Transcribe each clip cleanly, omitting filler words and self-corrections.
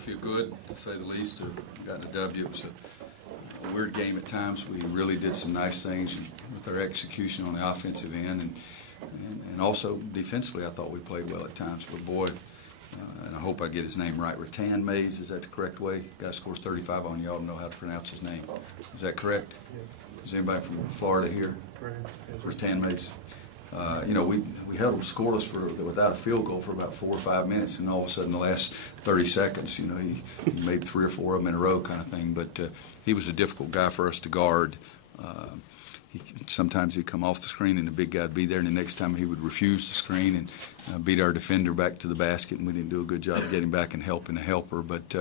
feel good, to say the least, to got a W. It was a weird game at times. We really did some nice things with our execution on the offensive end, and also defensively, I thought we played well at times. But boy, and I hope I get his name right, Rattan Mays, is that the correct way? Guy scores 35 on y'all, know how to pronounce his name. Is that correct? Is anybody from Florida here? Rattan Mays. You know, we held them scoreless without a field goal for about 4 or 5 minutes, and all of a sudden, the last 30 seconds, you know, he made 3 or 4 of them in a row, kind of thing. But he was a difficult guy for us to guard. Sometimes he'd come off the screen, and the big guy'd be there, and the next time he would refuse the screen and beat our defender back to the basket, and we didn't do a good job of getting back and helping the helper. But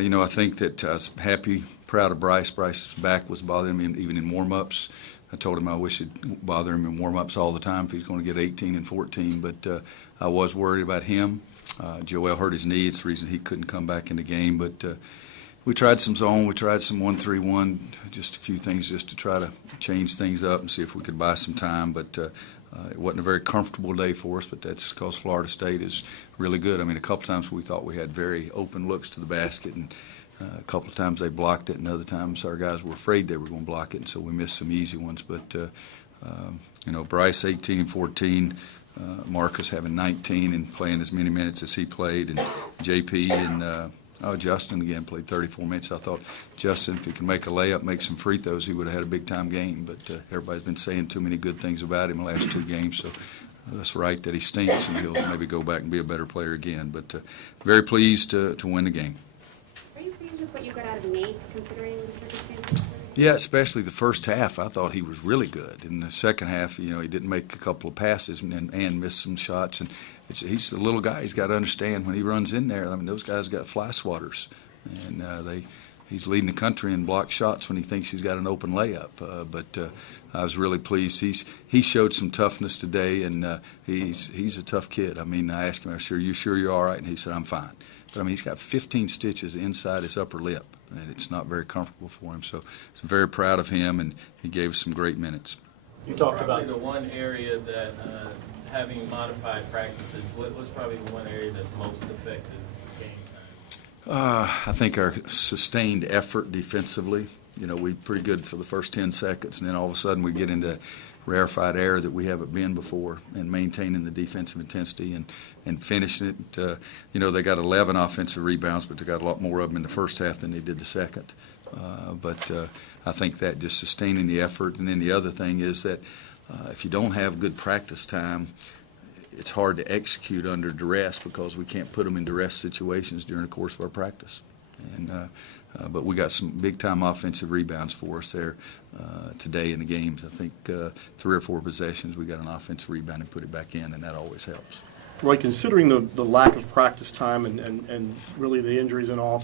you know, I think that I was happy, proud of Bryce. Bryce's back was bothering me even in warm-ups. I told him I wish it'd bother him in warm-ups all the time if he's going to get 18 and 14, but I was worried about him. Joel hurt his knee. It's the reason he couldn't come back in the game, but we tried some zone. We tried some 1-3-1, just a few things just to try to change things up and see if we could buy some time, but it wasn't a very comfortable day for us, but that's because Florida State is really good. I mean, a couple times we thought we had very open looks to the basket, and a couple of times they blocked it, and other times our guys were afraid they were going to block it, and so we missed some easy ones. But, you know, Bryce 18 and 14, Marcus having 19 and playing as many minutes as he played, and JP and Justin again played 34 minutes. I thought Justin, if he can make a layup, make some free throws, he would have had a big-time game. But everybody's been saying too many good things about him the last 2 games, so that's right that he stinks, and he'll maybe go back and be a better player again. But very pleased to win the game. What you got out of Nate, considering the circumstances? Yeah, especially the first half. I thought he was really good. In the second half, you know, he didn't make a couple of passes and missed some shots. And he's a little guy. He's got to understand when he runs in there. I mean, those guys got fly swatters, and he's leading the country in block shots when he thinks he's got an open layup. But I was really pleased. He showed some toughness today, and he's a tough kid. I mean, I asked him, "You sure you're all right?" And he said, "I'm fine." But, I mean, he's got 15 stitches inside his upper lip, and it's not very comfortable for him. So I'm very proud of him, and he gave us some great minutes. You talked about the one area that, having modified practices, what's probably the one area that's most effective game time? I think our sustained effort defensively. You know, we're pretty good for the first 10 seconds, and then all of a sudden we get into rarefied air that we haven't been before, and maintaining the defensive intensity and finishing it. You know, they got 11 offensive rebounds, but they got a lot more of them in the first half than they did the second. But I think that just sustaining the effort. And then the other thing is that if you don't have good practice time, it's hard to execute under duress because we can't put them in duress situations during the course of our practice. And but we got some big-time offensive rebounds for us there today in the games. I think 3 or 4 possessions, we got an offensive rebound and put it back in, and that always helps. Roy, considering the lack of practice time and really the injuries and all,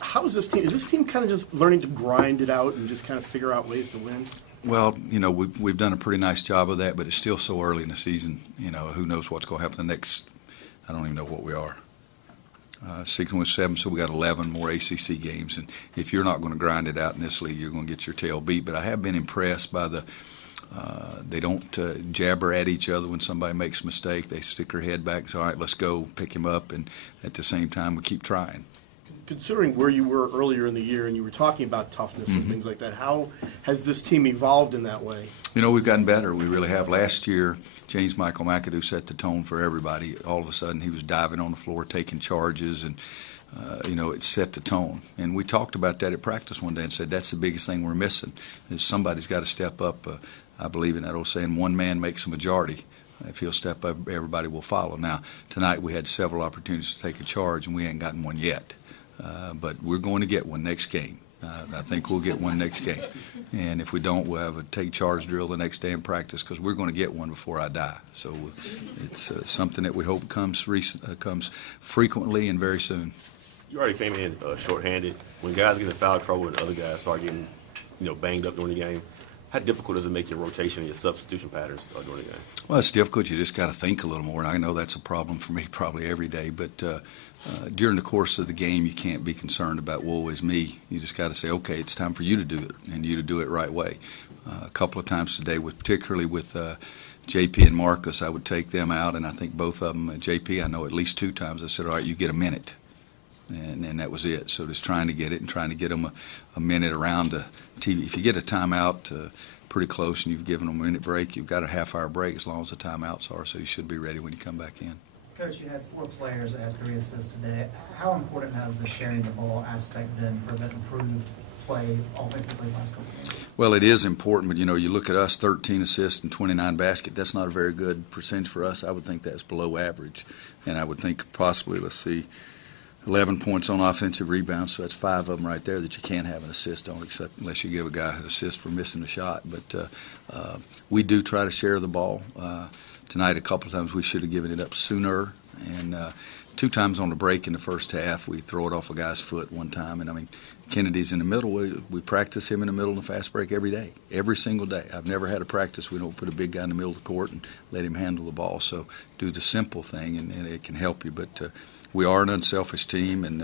how is this team? Is this team kind of just learning to grind it out and just kind of figure out ways to win? Well, you know, we've done a pretty nice job of that, but it's still so early in the season. You know, who knows what's going to happen the next, I don't even know what we are. 6-7, so we got 11 more ACC games, and if you're not going to grind it out in this league, you're going to get your tail beat. But I have been impressed by they don't jabber at each other when somebody makes a mistake. They stick their head back and say, all right, let's go, pick him up, and at the same time we keep trying. Considering where you were earlier in the year and you were talking about toughness and things like that, how has this team evolved in that way? You know, we've gotten better. We really have. Last year, James Michael McAdoo set the tone for everybody. All of a sudden, he was diving on the floor, taking charges, and, you know, it set the tone. And we talked about that at practice one day and said that's the biggest thing we're missing is somebody's got to step up. I believe in that old saying, one man makes a majority. If he'll step up, everybody will follow. Now, tonight we had several opportunities to take a charge, and we ain't gotten one yet. But we're going to get one next game. I think we'll get one next game. And if we don't, we'll have a take charge drill the next day in practice because we're going to get one before I die. So it's something that we hope comes frequently and very soon. You already came in shorthanded. When guys get in foul trouble and other guys start getting, you know, banged up during the game, how difficult does it make your rotation and your substitution patterns during the game? Well, it's difficult. You just got to think a little more. And I know that's a problem for me probably every day. But during the course of the game, you can't be concerned about, woe is me. You just got to say, okay, it's time for you to do it, and you to do it right way. A couple of times today, particularly with JP and Marcus, I would take them out, and I think both of them, JP, I know at least 2 times, I said, all right, you get a minute. and that was it. So just trying to get it and trying to get them a minute around the TV. If you get a timeout pretty close and you've given them a minute break, you've got a half-hour break as long as the timeouts are, so you should be ready when you come back in. Coach, you had 4 players that had 3 assists today. How important has the sharing the ball aspect been for that improved play offensively last couple of games? Well, it is important, but you look at us, 13 assists and 29 baskets. That's not a very good percentage for us. I would think that's below average, and I would think possibly, let's see, 11 points on offensive rebounds, so that's 5 of them right there that you can't have an assist on, except unless you give a guy an assist for missing a shot. But we do try to share the ball. Tonight, a couple of times we should have given it up sooner, and 2 times on the break in the first half, we throw it off a guy's foot one time. And I mean, Kennedy's in the middle. We practice him in the middle of the fast break every day, every single day. I've never had a practice we don't put a big guy in the middle of the court and let him handle the ball. So do the simple thing, and it can help you. But we are an unselfish team, and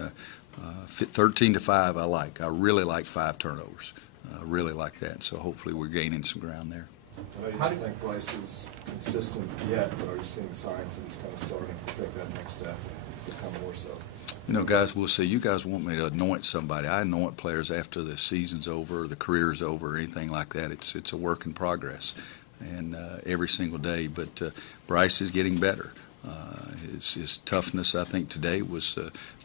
13-5 I like. I really like 5 turnovers. I really like that. So hopefully we're gaining some ground there. I know you don't think Bryce is consistent yet, but are you seeing signs that he's kind of starting to take that next step and become more so? Guys, we'll see. You guys want me to anoint somebody. I anoint players after the season's over, the career's over, or anything like that. It's a work in progress, and every single day. But Bryce is getting better. His toughness, I think, today was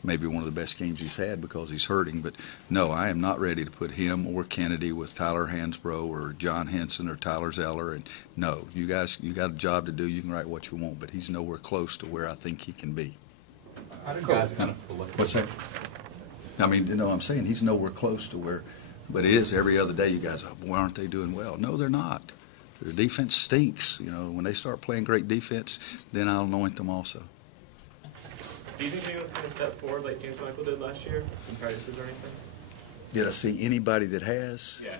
maybe one of the best games he's had because he's hurting. But, no, I am not ready to put him or Kennedy with Tyler Hansbrough or John Henson or Tyler Zeller. And, no, you guys, you got a job to do. You can write what you want, but he's nowhere close to where I think he can be. How do guys kind of What's that? I mean, I'm saying he's nowhere close to where, but it is every other day. You guys, boy, aren't they doing well? No, they're not. Their defense stinks. When they start playing great defense, then I'll anoint them also. Do you think they was going to step forward like James Michael did last year in practices or anything? Did I see anybody that has? Yeah.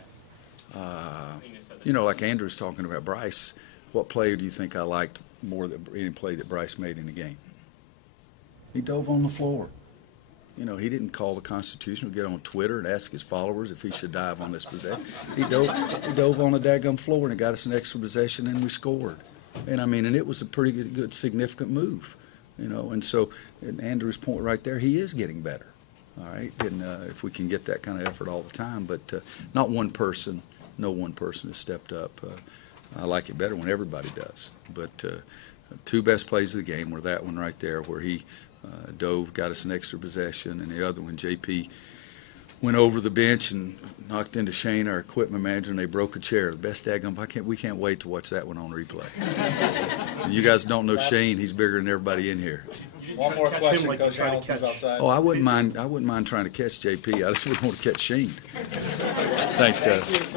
Like Andrew's talking about Bryce. What play do you think I liked more than any play that Bryce made in the game? He dove on the floor. He didn't call the Constitution or get on Twitter and ask his followers if he should dive on this possession. He dove on the daggum floor and it got us an extra possession and we scored. And it was a pretty good significant move. And so, and Andrew's point right there, he is getting better. All right, and if we can get that kind of effort all the time, but not one person, no one person has stepped up. I like it better when everybody does. But 2 best plays of the game were that one right there where he dove, got us an extra possession, and the other one, JP went over the bench and knocked into Shane, our equipment manager, and they broke a chair. The best daggum, we can't wait to watch that one on replay. And you guys don't know Shane; he's bigger than everybody in here. One more question, Coach Hamilton's outside. Oh, I wouldn't mind trying to catch JP. I just wouldn't want to catch Shane. Thanks, guys.